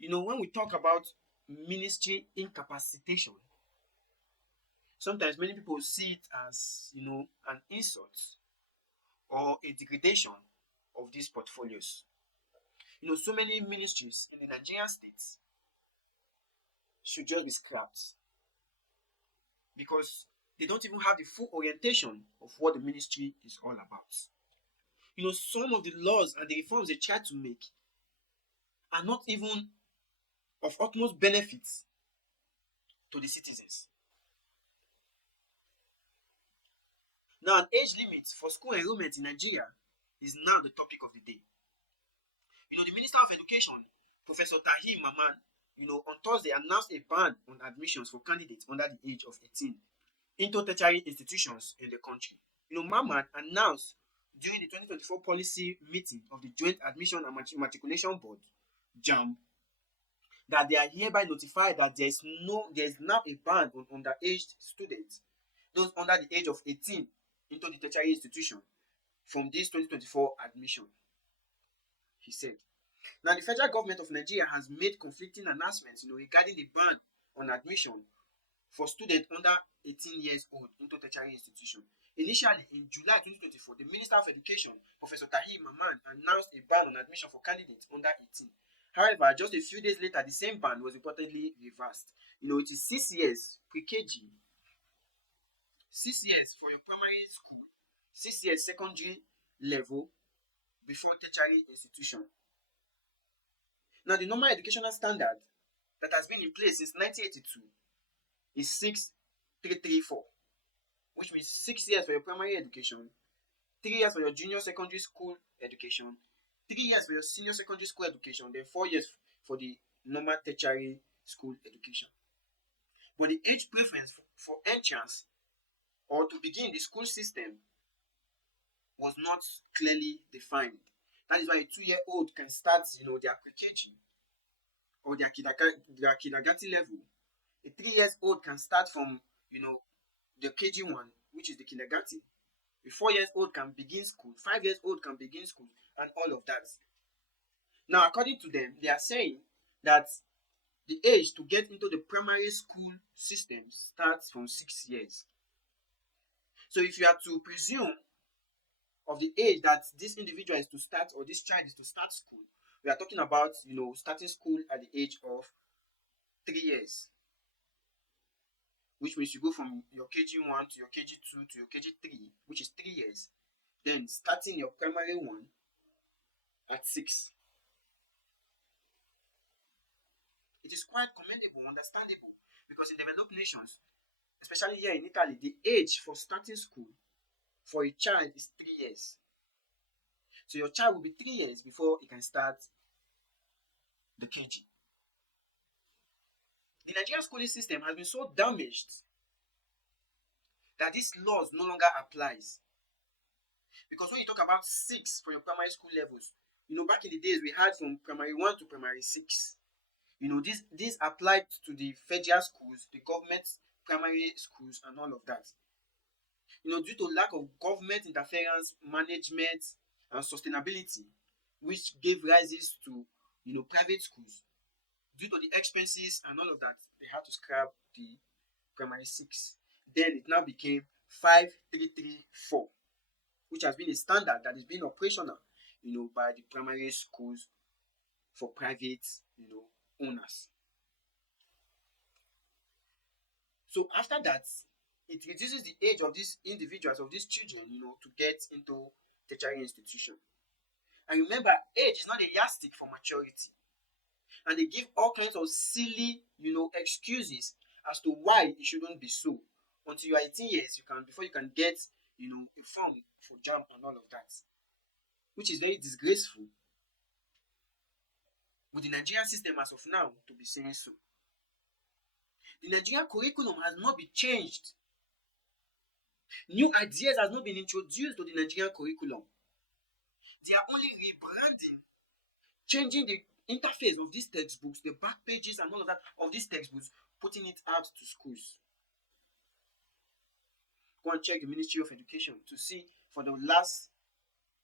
When we talk about ministry incapacitation, sometimes many people see it as, an insult or a degradation of these portfolios. So many ministries in the Nigerian states should just be scrapped because they don't even have the full orientation of what the ministry is all about. Some of the laws and the reforms they try to make are not even of utmost benefit to the citizens. Now, an age limit for school enrollment in Nigeria is now the topic of the day. The Minister of Education, Professor Tahir Maman, on Thursday announced a ban on admissions for candidates under the age of 18 into tertiary institutions in the country. Maman announced during the 2024 policy meeting of the Joint Admission and Matriculation Board, jamb, that they are hereby notified that there is now a ban on underage students, those under the age of 18, into the tertiary institution from this 2024 admission, he said. Now, the federal government of Nigeria has made conflicting announcements, regarding the ban on admission for students under 18 years old into tertiary institution. Initially, in July 2024, the Minister of Education, Professor Tahir Maman, announced a ban on admission for candidates under 18. However, just a few days later, the same ban was reportedly reversed. It is 6 years pre-KG, 6 years for your primary school, 6 years secondary level before tertiary institution. Now, the normal educational standard that has been in place since 1982 is 6334, which means 6 years for your primary education, 3 years for your junior secondary school education, 3 years for your senior secondary school education, then 4 years for the normal tertiary school education. But the age preference for entrance or to begin the school system was not clearly defined. That is why a 2-year-old can start, their pre-KG or their kindergarten level. A 3-year-old can start from, the KG1, which is the kindergarten. A 4-year-old can begin school. 5-year-old can begin school, and all of that. Now, according to them, they are saying that the age to get into the primary school system starts from 6 years. So if you are to presume of the age that this individual is to start, or this child is to start school, we are talking about, starting school at the age of 3 years, which means you go from your KG1 to your KG2 to your KG3, which is 3 years, then starting your primary one at 6. It is quite commendable, understandable, because in developed nations, especially here in Italy, the age for starting school for a child is 3 years. So your child will be 3 years before he can start the KG. The Nigerian schooling system has been so damaged that this laws no longer applies. Because when you talk about 6 for your primary school levels, back in the days we had from primary 1 to primary 6. This applied to the federal schools, the government primary schools, and all of that. Due to lack of government interference, management, and sustainability, which gave rises to, private schools. Due to the expenses and all of that, they had to scrap the primary 6. Then it now became 5334, which has been a standard that is being operational, by the primary schools for private, owners. So after that, it reduces the age of these individuals, of these children, to get into tertiary institution. And remember, age is not a yardstick for maturity. And they give all kinds of silly, excuses as to why it shouldn't be so. Until you are 18 years, before you can get, a form for jamb and all of that, which is very disgraceful with the Nigerian system as of now to be saying so. The Nigerian curriculum has not been changed. New ideas has not been introduced to the Nigerian curriculum. They are only rebranding, changing the interface of these textbooks, the back pages and all of that of these textbooks, putting it out to schools. Go and check the Ministry of Education to see for the last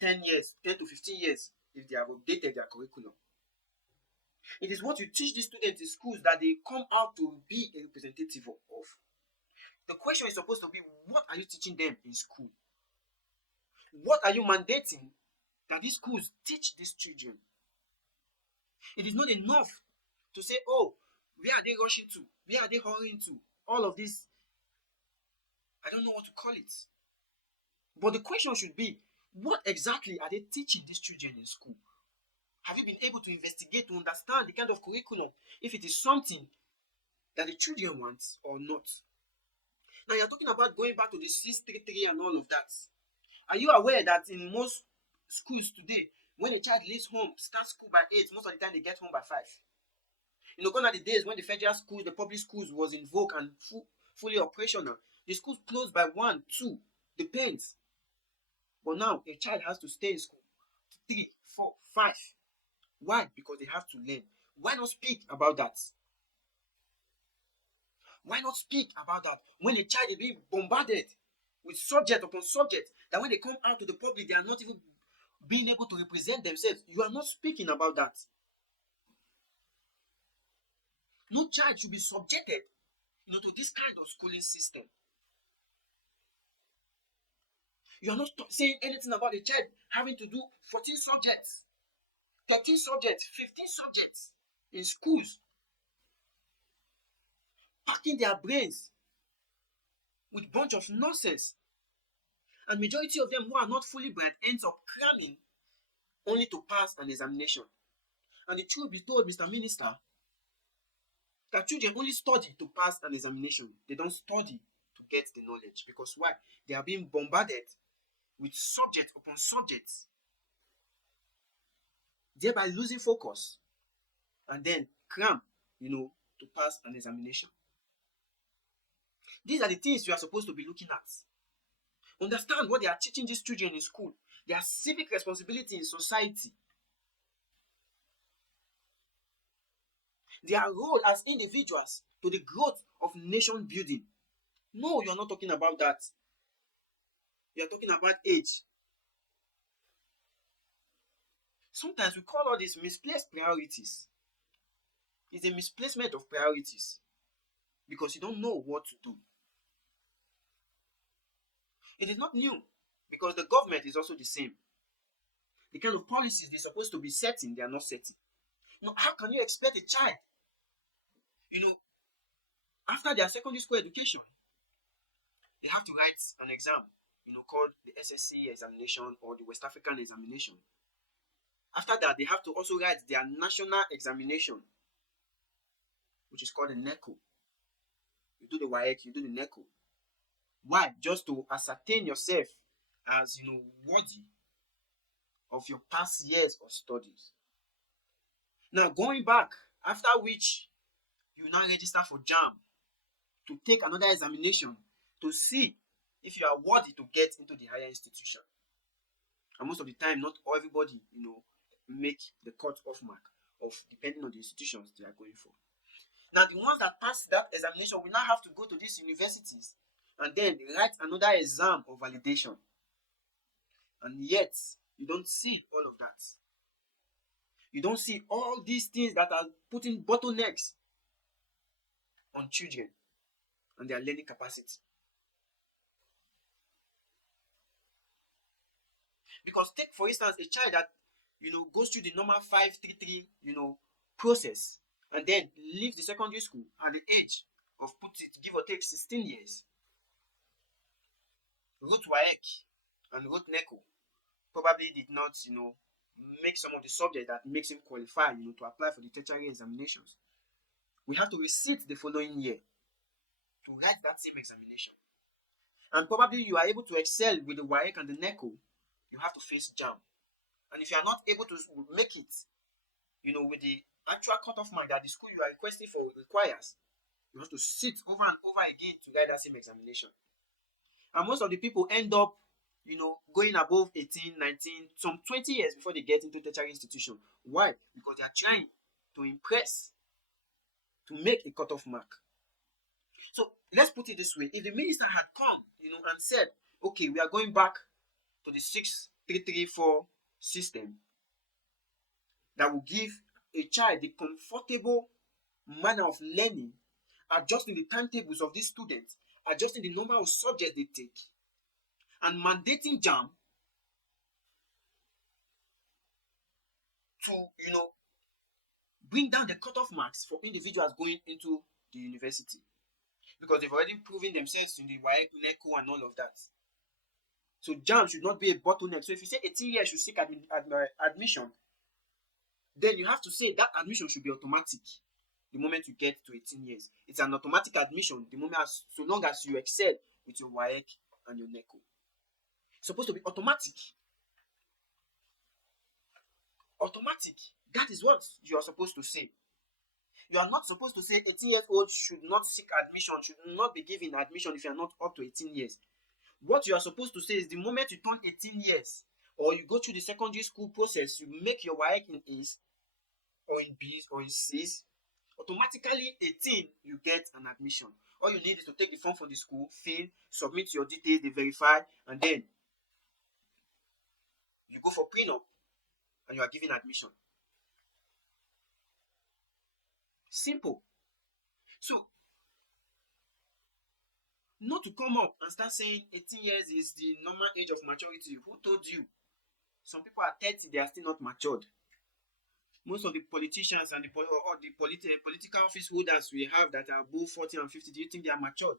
10 years, 10 to 15 years, if they have updated their curriculum. It is what you teach the students in schools that they come out to be a representative of. The question is supposed to be, what are you teaching them in school? What are you mandating that these schools teach these children? It is not enough to say, oh, where are they rushing to? Where are they hurrying to? All of this, I don't know what to call it. But the question should be, what exactly are they teaching these children in school? Have you been able to investigate, to understand the kind of curriculum, if it is something that the children want or not? Now you're talking about going back to the 633 and all of that. Are you aware that in most schools today, when a child leaves home, starts school by 8, most of the time they get home by 5? Gone are the days when the federal schools, the public schools was in vogue and fully operational. The schools closed by 1, 2, depends. But now a child has to stay in school 3, 4, 5. Why? Because they have to learn. Why not speak about that? Why not speak about that? When a child is being bombarded with subject upon subject, that when they come out to the public, they are not even being able to represent themselves. You are not speaking about that. No child should be subjected, to this kind of schooling system. You are not saying anything about a child having to do 14 subjects, 13 subjects, 15 subjects in schools, packing their brains with a bunch of nonsense. And majority of them who are not fully bred ends up cramming only to pass an examination. And the truth be told, Mr. Minister, that children only study to pass an examination. They don't study to get the knowledge. Because why? They are being bombarded with subject upon subjects, thereby losing focus, and then cram, to pass an examination. These are the things you are supposed to be looking at. Understand what they are teaching these children in school. Their civic responsibility in society. Their role as individuals to the growth of nation building. No, you're not talking about that. You're talking about age. Sometimes we call all these misplaced priorities. It's a misplacement of priorities because you don't know what to do. It is not new because the government is also the same. The kind of policies they're supposed to be setting, they are not setting. Now, how can you expect a child, after their secondary school education, they have to write an exam, called the SSC examination or the West African examination. After that, they have to also write their national examination, which is called the NECO. You do the WAEC, you do the NECO. Why? Just to ascertain yourself as, worthy of your past years of studies. Now, going back, after which you now register for JAMB to take another examination to see if you are worthy to get into the higher institution. And most of the time, not everybody, make the cut-off mark of depending on the institutions they are going for. Now, the ones that pass that examination will now have to go to these universities and then write another exam of validation. And yet, you don't see all of that. You don't see all these things that are putting bottlenecks on children and their learning capacity. Because take, for instance, a child that, goes through the normal 533, process and then leaves the secondary school at the age of, give or take 16 years. Wrote WAEC and wrote NECO. Probably did not, make some of the subjects that makes him qualify, to apply for the tertiary examinations. We have to resit the following year to write that same examination. And probably you are able to excel with the WAEC and the NECO. You have to face JAMB. And if you are not able to make it, with the actual cutoff mark that the school you are requesting for requires, you have to sit over and over again to write that same examination. And most of the people end up, going above 18, 19, some 20 years before they get into tertiary institution. Why? Because they are trying to impress, to make a cutoff mark. So let's put it this way. If the minister had come, and said, okay, we are going back to the 6334 system that will give a child the comfortable manner of learning, adjusting the timetables of these students, adjusting the number of subjects they take, and mandating JAM to, bring down the cutoff marks for individuals going into the university, because they've already proven themselves in the WAEC, NECO, and all of that. So JAM should not be a bottleneck. So if you say 18 years should seek admission, then you have to say that admission should be automatic the moment you get to 18 years. It's an automatic admission the moment so long as you excel with your WAEC and your NECO. It's supposed to be automatic. Automatic. That is what you are supposed to say. You are not supposed to say 18 years old should not seek admission, should not be given admission if you are not up to 18 years. What you are supposed to say is the moment you turn 18 years or you go through the secondary school process, you make your WAEC in A's or in B's or in C's, automatically 18 you get an admission. All you need is to take the form from the school, fill, submit your details, they verify, and then you go for prenup and you are given admission. Simple. So, not to come up and start saying 18 years is the normal age of maturity. Who told you? Some people are 30, they are still not matured. Most of the politicians and the political office holders we have that are above 40 and 50, do you think they are matured?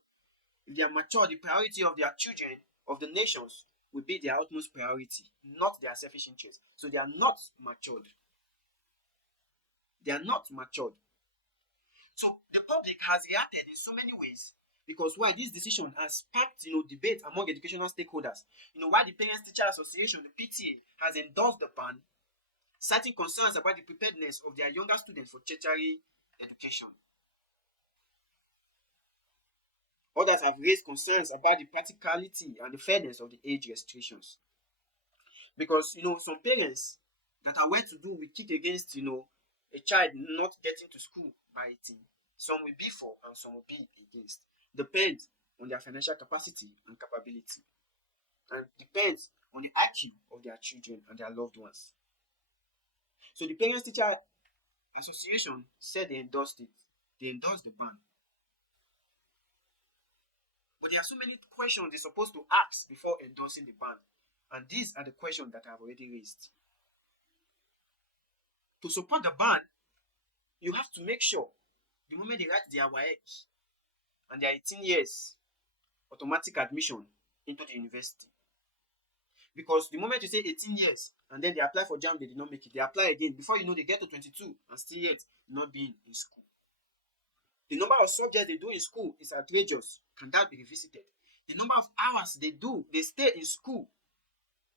If they are matured, the priority of their children, of the nations, will be their utmost priority, not their selfish interests. So they are not matured. They are not matured. So the public has reacted in so many ways because why this decision has sparked debate among educational stakeholders. Why the Parents Teacher Association, the PTA, has endorsed the ban, citing concerns about the preparedness of their younger students for tertiary education. Others have raised concerns about the practicality and the fairness of the age restrictions. Because some parents that are well-to-do will kick against a child not getting to school by 18. Some will be for and some will be against. Depends on their financial capacity and capability. And depends on the IQ of their children and their loved ones. So the Parents Teacher Association said they endorsed it. They endorsed the ban. But there are so many questions they're supposed to ask before endorsing the ban. And these are the questions that I've already raised. To support the ban, you have to make sure the moment they write their WAEC and they are 18 years, automatic admission into the university. Because the moment you say 18 years and then they apply for JAMB, they did not make it. They apply again. Before you know, they get to 22 and still yet not being in school. The number of subjects they do in school is outrageous. Can that be revisited? The number of hours they stay in school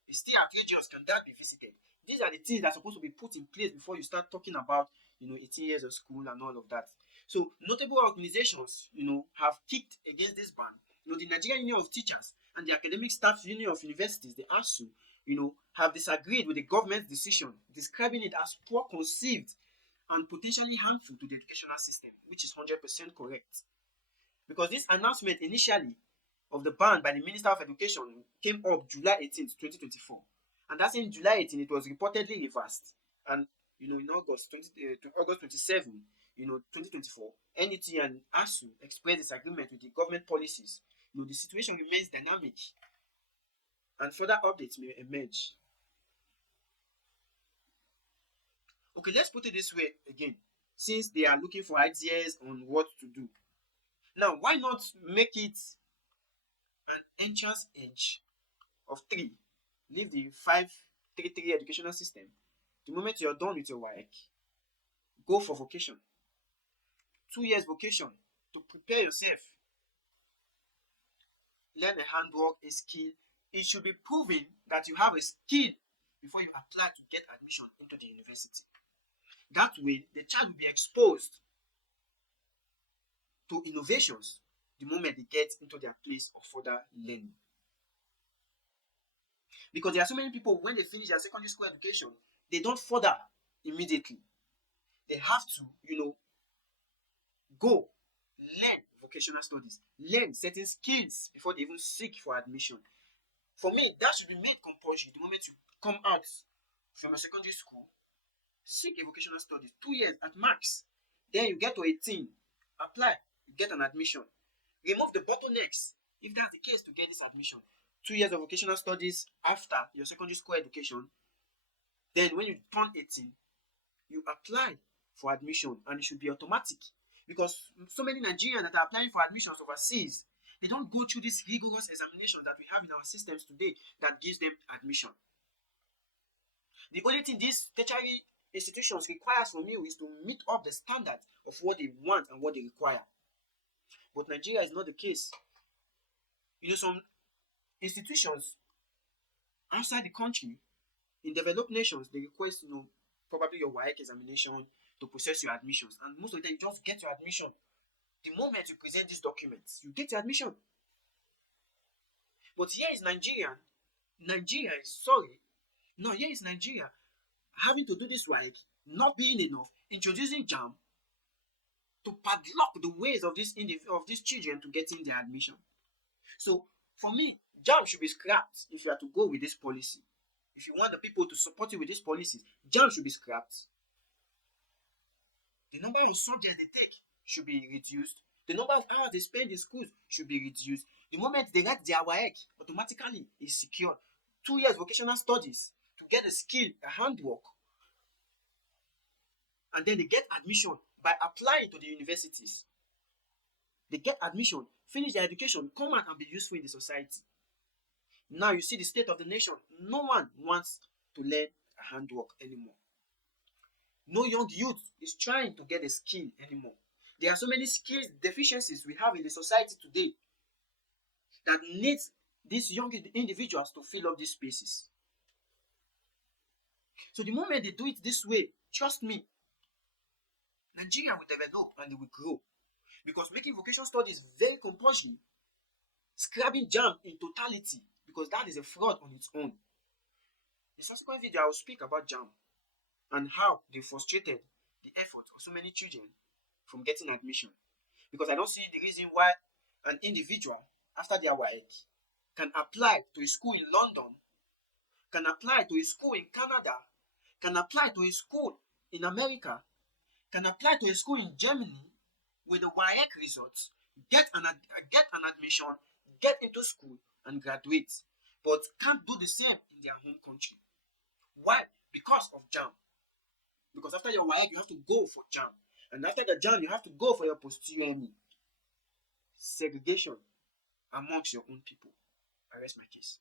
is still outrageous. Can that be visited? These are the things that are supposed to be put in place before you start talking about 18 years of school and all of that. So notable organizations have kicked against this ban. The Nigerian Union of Teachers and the Academic Staff Union of Universities, the ASU, have disagreed with the government's decision, describing it as poor conceived and potentially harmful to the educational system, which is 100% correct. Because this announcement initially of the ban by the Minister of Education came up July 18th, 2024. And that's in July 18th, it was reportedly reversed. And, in August 27, 2024, NET and ASU expressed disagreement with the government policies. The situation remains dynamic and further updates may emerge. Okay, let's put it this way again, since they are looking for ideas on what to do. Now, why not make it an entrance age of 3? Leave the 5-3-3 educational system. The moment you're done with your WAEC, go for vocation. 2 years vocation to prepare yourself. Learn a handwork, a skill. It should be proven that you have a skill before you apply to get admission into the university. That way, the child will be exposed to innovations the moment they get into their place of further learning. Because there are so many people, when they finish their secondary school education, they don't further immediately. They have to, go learn vocational studies, learn certain skills before they even seek for admission. For me, that should be made compulsory the moment you come out from a secondary school seek a vocational studies, 2 years at max. Then you get to 18, apply, get an admission. Remove the bottlenecks if that's the case to get this admission. 2 years of vocational studies after your secondary school education. Then when you turn 18, you apply for admission and it should be automatic, because so many Nigerians that are applying for admissions overseas, they don't go through this rigorous examination that we have in our systems today that gives them admission. The only thing these tertiary institutions requires from you is to meet up the standard of what they want and what they require. But Nigeria is not the case. Some institutions outside the country, in developed nations, they request probably your WAEC examination to process your admissions, and most of the time you just get your admission. The moment you present these documents, you get your admission. But here is Nigeria. Nigeria having to do this WAEC, not being enough, introducing jamb to padlock the ways of these children to getting their admission. So for me, jamb should be scrapped if you are to go with this policy. If you want the people to support you with these policies, jamb should be scrapped. The number of subjects they take should be reduced. The number of hours they spend in schools should be reduced. The moment they write their WAEC, automatically is secured. 2 years vocational studies to get a skill, a handwork, and then they get admission by applying to the universities. They get admission, finish their education, come out and be useful in the society. Now you see the state of the nation. No one wants to learn a handwork anymore. No young youth is trying to get a skill anymore. There are so many skills deficiencies we have in the society today that needs these young individuals to fill up these spaces. So the moment they do it this way, trust me, Nigeria will develop and they will grow. Because making vocational studies very compulsory, scrapping jamb in totality, because that is a fraud on its own. In the subsequent video, I will speak about jamb and how they frustrated the effort of so many children from getting admission. Because I don't see the reason why an individual, after their WAEC, can apply to a school in London, can apply to a school in Canada, can apply to a school in America, can apply to a school in Germany with the WAEC results, get an admission, get into school and graduate, but can't do the same in their home country. Why? Because of jamb. Because after your WAEC, you have to go for jamb. And after the jamb, you have to go for your posterior ME. Segregation amongst your own people. I rest my case.